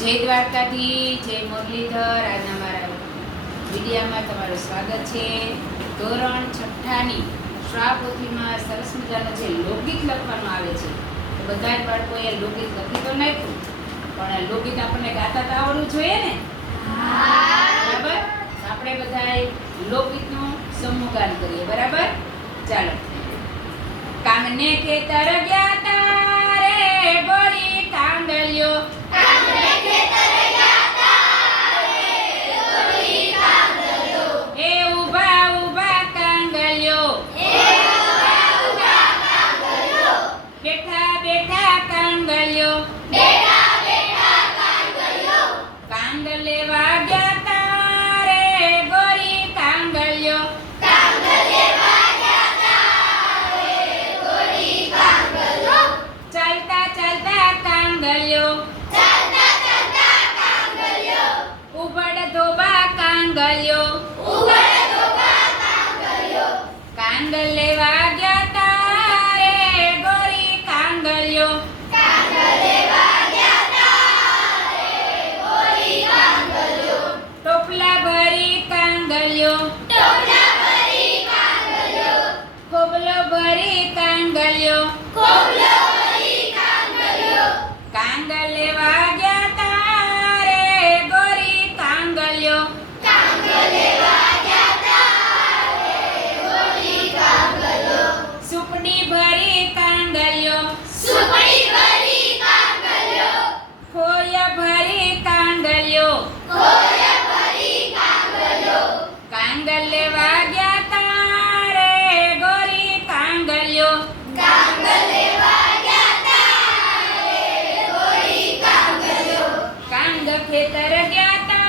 જય દ્વારકાધીશ, જય મુરલીધર. આજના મારા વિડીયામાં તમારું સ્વાગત છે. ધોરણ 6ની શ્રાવપોથીમાં સરસ મજાનો જે લોકગીત લખવાનું આવે છે. તો બધા જ બાળકોએ લોકગીત લખી તો નાખ્યું, પણ લોકગીત આપણને ગાતા તો આવડવું જોઈએ ને. બરાબર? આપણે બધા લોકગીતનું સમૂહગાન કરીએ. બરાબર? ચાલો. કામને ખેતર ગયા તા રે ગોરી કાંગલ્યો, કાંગલ લેવા ગયા તા રે ગોરી કાંગલ્યો, ટોપલા ભરી કાંગલ્યો, ખોબલો ભરી કાંગલ્યો, કાંગલ લેવા ગયા તા રે ગોરી કાંગલ્યો, સુપડી ભરી કાંગલ્યો, ખોયા ભરી કાંગલ્યો, કાંગલ લેવા ગયા તા રે ગોરી કાંગલ્યો, કાંગ ખેતર ગયા તા